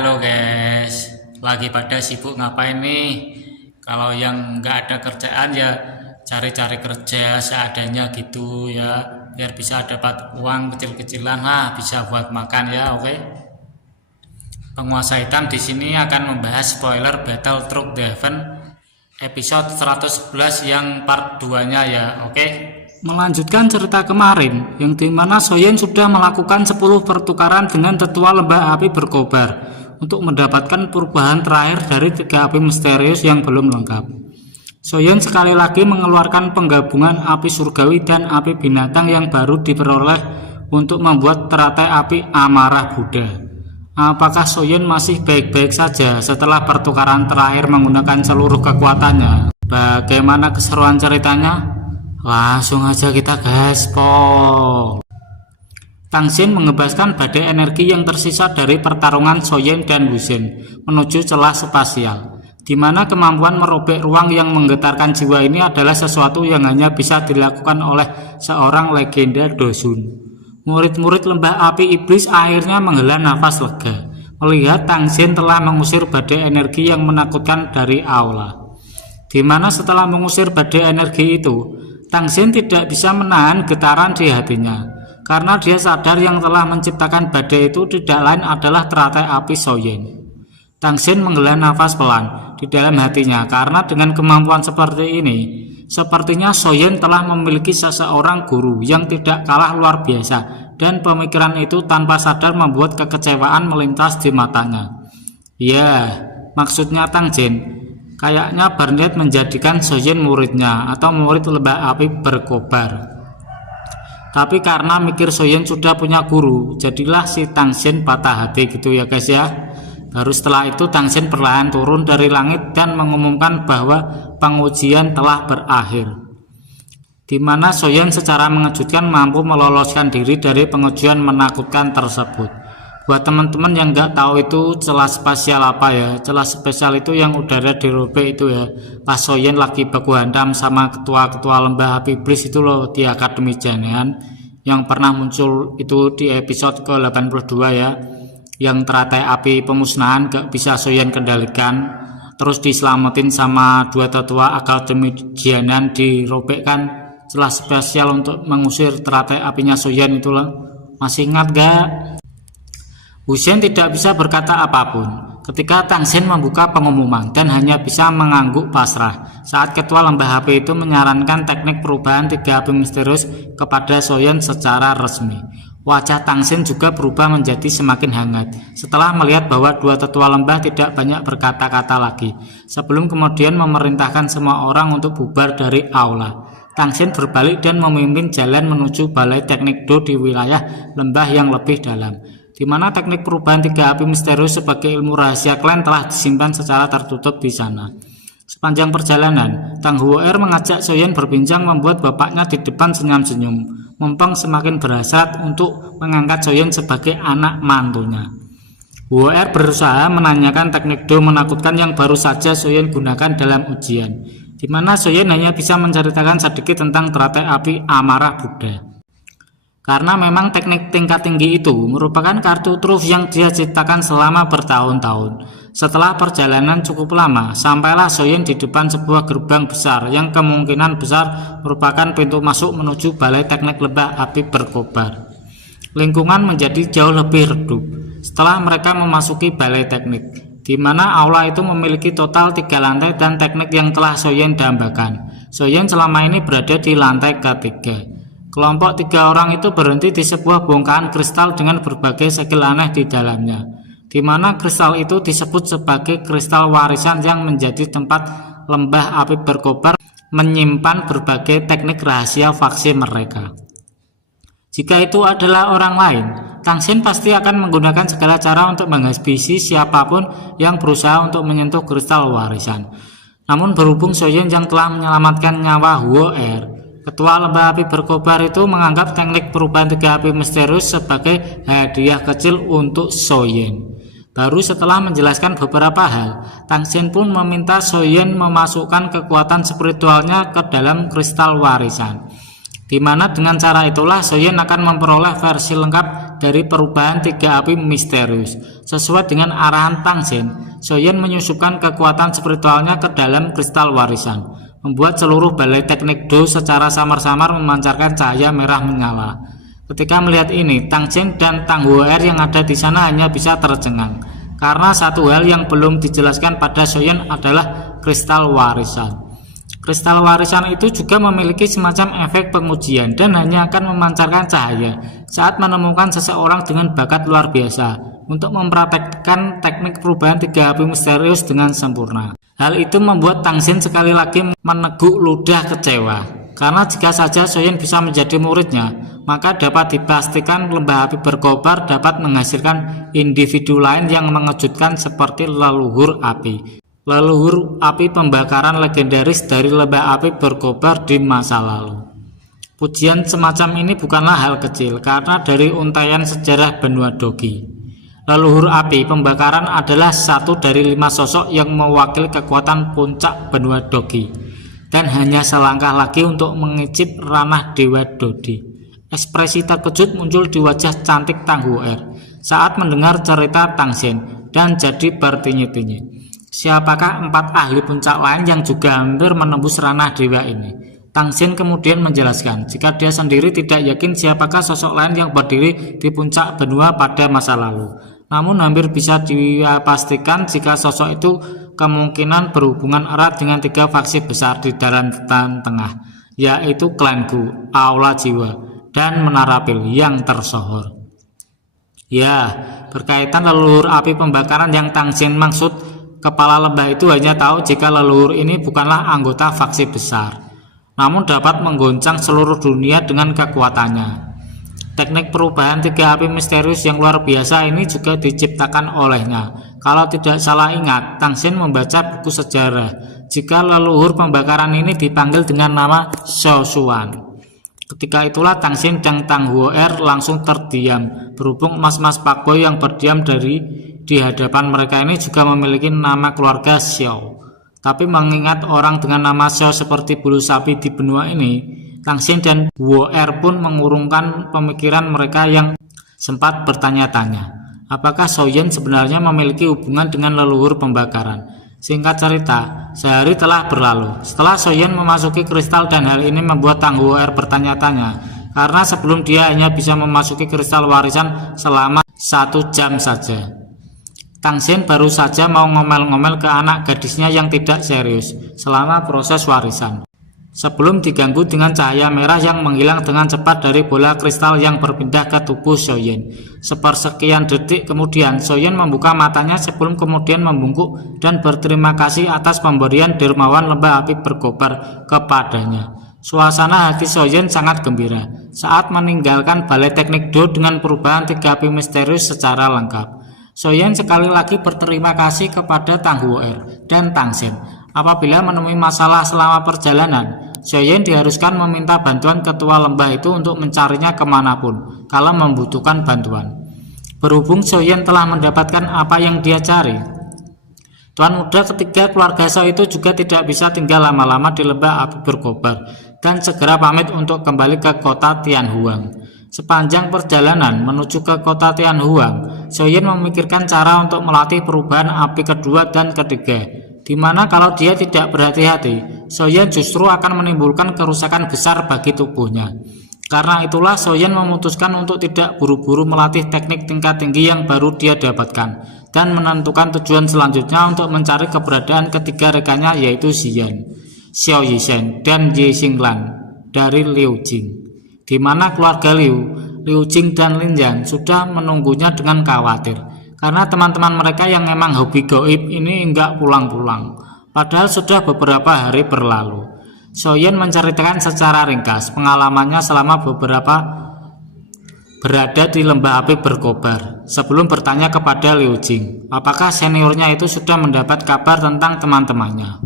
Halo guys, lagi pada sibuk ngapain nih? Kalau yang nggak ada kerjaan ya cari-cari kerja seadanya gitu ya, biar bisa dapat uang kecil-kecilan lah, bisa buat makan ya, oke? Penguasa hitam di sini akan membahas spoiler Battle Truck Heaven episode 111 yang part 2-nya ya, oke? Melanjutkan cerita kemarin, yang dimana Soyen sudah melakukan 10 pertukaran dengan tetua lembah api berkobar untuk mendapatkan perubahan terakhir dari 3 api misterius yang belum lengkap. Soyen sekali lagi mengeluarkan penggabungan api surgawi dan api binatang yang baru diperoleh untuk membuat teratai api amarah Buddha. Apakah Soyen masih baik-baik saja setelah pertukaran terakhir menggunakan seluruh kekuatannya? Bagaimana keseruan ceritanya? Langsung aja kita gaspol. Tangxin mengebaskan badai energi yang tersisa dari pertarungan Soyen dan Wuzen menuju celah spasial, di mana kemampuan merobek ruang yang menggetarkan jiwa ini adalah sesuatu yang hanya bisa dilakukan oleh seorang legenda Dosun. Murid-murid lembah api iblis akhirnya menghela nafas lega melihat Tangxin telah mengusir badai energi yang menakutkan dari aula. Di mana setelah mengusir badai energi itu, Tangxin tidak bisa menahan getaran di hatinya, karena dia sadar yang telah menciptakan badai itu tidak lain adalah teratai api Soyen. Tangxin menghela nafas pelan di dalam hatinya, karena dengan kemampuan seperti ini, sepertinya Soyen telah memiliki seseorang guru yang tidak kalah luar biasa, dan pemikiran itu tanpa sadar membuat kekecewaan melintas di matanya. Ya, maksudnya Tangxin. Kayaknya berniat menjadikan Soyen muridnya atau murid lembah api berkobar. Tapi karena mikir Soyen sudah punya guru, jadilah si Tangxin patah hati gitu ya guys ya. Baru setelah itu Tangxin perlahan turun dari langit dan mengumumkan bahwa pengujian telah berakhir. Di mana Soyen secara mengejutkan mampu meloloskan diri dari pengujian menakutkan tersebut. Buat teman-teman yang nggak tahu itu celah spasial apa ya, celah spesial itu yang udara dirobek itu ya, pas Soyen lagi baku hantam sama ketua-ketua lembah api iblis itu loh di Akademi Jian'an yang pernah muncul itu di episode ke-82 ya, yang teratai api pemusnahan gak bisa Soyen kendalikan, terus diselamatin sama dua tetua Akademi Jian'an, dirobekkan celah spesial untuk mengusir teratai apinya Soyen itu loh. Masih ingat gak? Wuzen tidak bisa berkata apapun ketika Tangxin membuka pengumuman dan hanya bisa mengangguk pasrah saat ketua lembah api itu menyarankan teknik perubahan 3 api misterius kepada Soyen secara resmi. Wajah Tangxin juga berubah menjadi semakin hangat setelah melihat bahwa dua tetua lembah tidak banyak berkata-kata lagi sebelum kemudian memerintahkan semua orang untuk bubar dari aula. Tangxin berbalik dan memimpin jalan menuju balai teknik Do di wilayah lembah yang lebih dalam, di mana teknik perubahan 3 api misterius sebagai ilmu rahasia klan telah disimpan secara tertutup di sana. Sepanjang perjalanan, Tang Huo'er mengajak Soyen berbincang membuat bapaknya di depan senyum-senyum. Mumpeng semakin berhasrat untuk mengangkat Soyen sebagai anak mantunya. Huo'er berusaha menanyakan teknik Do menakutkan yang baru saja Soyen gunakan dalam ujian, di mana Soyen hanya bisa menceritakan sedikit tentang teratai api amarah Buddha. Karena memang teknik tingkat tinggi itu merupakan kartu truf yang dia ciptakan selama bertahun-tahun. Setelah perjalanan cukup lama, sampailah Soyen di depan sebuah gerbang besar yang kemungkinan besar merupakan pintu masuk menuju balai teknik lembah api berkobar. Lingkungan menjadi jauh lebih redup setelah mereka memasuki balai teknik, di mana aula itu memiliki total 3 lantai dan teknik yang telah Soyen dambakan. Soyen selama ini berada di lantai ketiga. Kelompok 3 orang itu berhenti di sebuah bongkahan kristal dengan berbagai segel aneh di dalamnya, di mana kristal itu disebut sebagai kristal warisan yang menjadi tempat lembah api berkobar menyimpan berbagai teknik rahasia faksi mereka. Jika itu adalah orang lain, Tangxin pasti akan menggunakan segala cara untuk menghabisi siapapun yang berusaha untuk menyentuh kristal warisan. Namun berhubung Soyen yang telah menyelamatkan nyawa Huo'er, ketua lembah api berkobar itu menganggap teknik perubahan 3 api misterius sebagai hadiah kecil untuk Soyen. Baru setelah menjelaskan beberapa hal, Tangxin pun meminta Soyen memasukkan kekuatan spiritualnya ke dalam kristal warisan, di mana dengan cara itulah Soyen akan memperoleh versi lengkap dari perubahan tiga api misterius. Sesuai dengan arahan Tang Xin, Soyen menyusupkan kekuatan spiritualnya ke dalam kristal warisan, membuat seluruh balai teknik Do secara samar-samar memancarkan cahaya merah menyala. Ketika melihat ini, Tang Xin dan Tang Huer yang ada di sana hanya bisa tercengang, karena satu hal yang belum dijelaskan pada Soyen adalah kristal warisan. Kristal warisan itu juga memiliki semacam efek pengujian dan hanya akan memancarkan cahaya saat menemukan seseorang dengan bakat luar biasa untuk mempraktekkan teknik perubahan tiga api misterius dengan sempurna. Hal itu membuat Tang Xin sekali lagi meneguk ludah kecewa, karena jika saja Soyen bisa menjadi muridnya, maka dapat dipastikan lembah api berkobar dapat menghasilkan individu lain yang mengejutkan seperti leluhur api. Leluhur api pembakaran legendaris dari lembah api berkobar di masa lalu. Pujian semacam ini bukanlah hal kecil, karena dari untaian sejarah benua Dogi, leluhur api pembakaran adalah satu dari 5 sosok yang mewakili kekuatan puncak benua Dogi, dan hanya selangkah lagi untuk mengicip ranah Dewa Dodi. Ekspresi terkejut muncul di wajah cantik Tang Huer saat mendengar cerita Tang Xin dan jadi bertinyi-tinyi. Siapakah 4 ahli puncak lain yang juga hampir menembus ranah dewa ini? Tang Xin kemudian menjelaskan jika dia sendiri tidak yakin siapakah sosok lain yang berdiri di puncak benua pada masa lalu. Namun hampir bisa dipastikan jika sosok itu kemungkinan berhubungan erat dengan 3 faksi besar di daratan tengah, yaitu Klan Gu, Aula Jiwa, dan Menara Pil yang tersohor. Ya, berkaitan leluhur api pembakaran yang Tang Xin maksud, kepala lembah itu hanya tahu jika leluhur ini bukanlah anggota faksi besar, namun dapat menggoncang seluruh dunia dengan kekuatannya. Teknik perubahan tiga api misterius yang luar biasa ini juga diciptakan olehnya. Kalau tidak salah ingat, Tang Xin membaca buku sejarah jika leluhur pembakaran ini dipanggil dengan nama Xiao Xuan. Ketika itulah Tang Xin dan Tang Huer langsung terdiam, berhubung emas-emas Pak Boy yang berdiam di hadapan mereka ini juga memiliki nama keluarga Xiao. Tapi mengingat orang dengan nama Xiao seperti bulu sapi di benua ini, Tang Xin dan Huer pun mengurungkan pemikiran mereka yang sempat bertanya-tanya, apakah Soyen sebenarnya memiliki hubungan dengan leluhur pembakaran. Singkat cerita, sehari telah berlalu setelah Soyen memasuki kristal, dan hal ini membuat Tang Huer bertanya-tanya, karena sebelum dia hanya bisa memasuki kristal warisan selama 1 jam saja. Tang Xin baru saja mau ngomel-ngomel ke anak gadisnya yang tidak serius selama proses warisan, sebelum diganggu dengan cahaya merah yang menghilang dengan cepat dari bola kristal yang berpindah ke tubuh Soyen. Sepersekian detik kemudian, Soyen membuka matanya sebelum kemudian membungkuk dan berterima kasih atas pemberian dermawan lembah api berkobar kepadanya. Suasana hati Soyen sangat gembira saat meninggalkan balai teknik Do dengan perubahan tiga api misterius secara lengkap. Soyen sekali lagi berterima kasih kepada Tang Huer dan Tang Xin. Apabila menemui masalah selama perjalanan, Soyen diharuskan meminta bantuan ketua lembah itu untuk mencarinya kemanapun kalau membutuhkan bantuan. Berhubung Soyen telah mendapatkan apa yang dia cari, tuan muda ketiga keluarga Xiao itu juga tidak bisa tinggal lama-lama di lembah api berkobar dan segera pamit untuk kembali ke kota Tianhuang. Sepanjang perjalanan menuju ke kota Tianhuang, Soyen memikirkan cara untuk melatih perubahan api kedua dan ketiga, di mana kalau dia tidak berhati-hati, Soyen justru akan menimbulkan kerusakan besar bagi tubuhnya. Karena itulah Soyen memutuskan untuk tidak buru-buru melatih teknik tingkat tinggi yang baru dia dapatkan, dan menentukan tujuan selanjutnya untuk mencari keberadaan ketiga rekannya, yaitu Xian, Xiao Yishen, dan Ye Xinglan dari Liu Jing, di mana keluarga Liu Jing dan Lin Yan sudah menunggunya dengan khawatir, karena teman-teman mereka yang memang hobi gaib ini enggak pulang-pulang, padahal sudah beberapa hari berlalu. Soyen menceritakan secara ringkas pengalamannya selama beberapa berada di lembah api berkobar, sebelum bertanya kepada Liu Jing apakah seniornya itu sudah mendapat kabar tentang teman-temannya.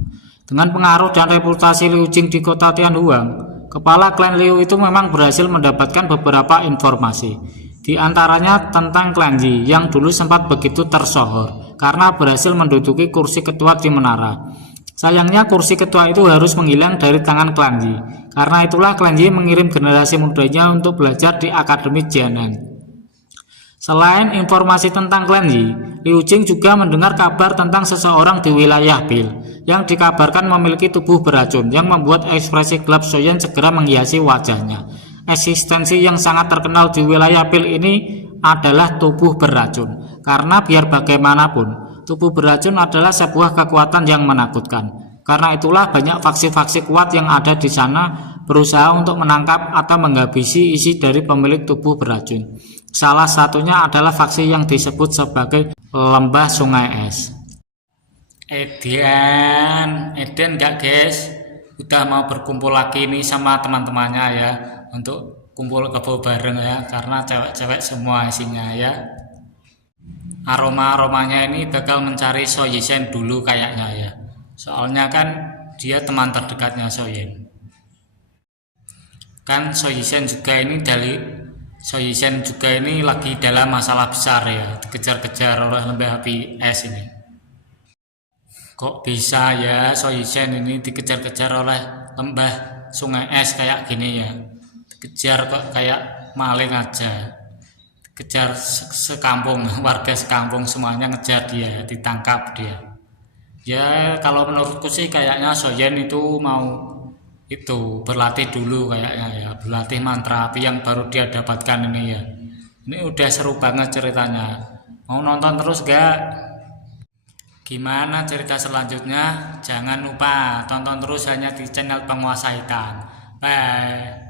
Dengan pengaruh dan reputasi Liu Jing di kota Tianhuang, kepala klan Liu itu memang berhasil mendapatkan beberapa informasi, di antaranya tentang klan Yi yang dulu sempat begitu tersohor karena berhasil menduduki kursi ketua di menara. Sayangnya kursi ketua itu harus menghilang dari tangan klan Yi. Karena itulah klan Yi mengirim generasi mudanya untuk belajar di Akademi Jianan. Selain informasi tentang klan Yi, Liu Jing juga mendengar kabar tentang seseorang di wilayah Bil yang dikabarkan memiliki tubuh beracun yang membuat ekspresi gelap Soyen segera menghiasi wajahnya. Eksistensi yang sangat terkenal di wilayah Bil ini adalah tubuh beracun, karena biar bagaimanapun, tubuh beracun adalah sebuah kekuatan yang menakutkan. Karena itulah banyak faksi-faksi kuat yang ada di sana berusaha untuk menangkap atau menghabisi isi dari pemilik tubuh beracun. Salah satunya adalah faksi yang disebut sebagai Lembah Sungai Es. Eden nggak guys? Udah mau berkumpul lagi nih sama teman-temannya ya, untuk kumpul kebo bareng ya, karena cewek-cewek semua isinya ya. Aromanya ini bakal mencari So Yisen dulu kayaknya ya. Soalnya kan dia teman terdekatnya Soyen. Kan So Yisen juga ini lagi dalam masalah besar ya, dikejar-kejar oleh lembah api es ini. Kok bisa ya So Yisen ini dikejar-kejar oleh lembah sungai es kayak gini ya? Dikejar kok kayak maling aja. Kejar sekampung, warga sekampung semuanya ngejar dia, ditangkap dia. Ya kalau menurutku sih kayaknya Soyen itu mau berlatih dulu kayaknya ya, berlatih mantra api yang baru dia dapatkan ini ya. Ini udah seru banget ceritanya. Mau nonton terus gak? Gimana cerita selanjutnya? Jangan lupa tonton terus hanya di channel Penguasa Hitam. Bye.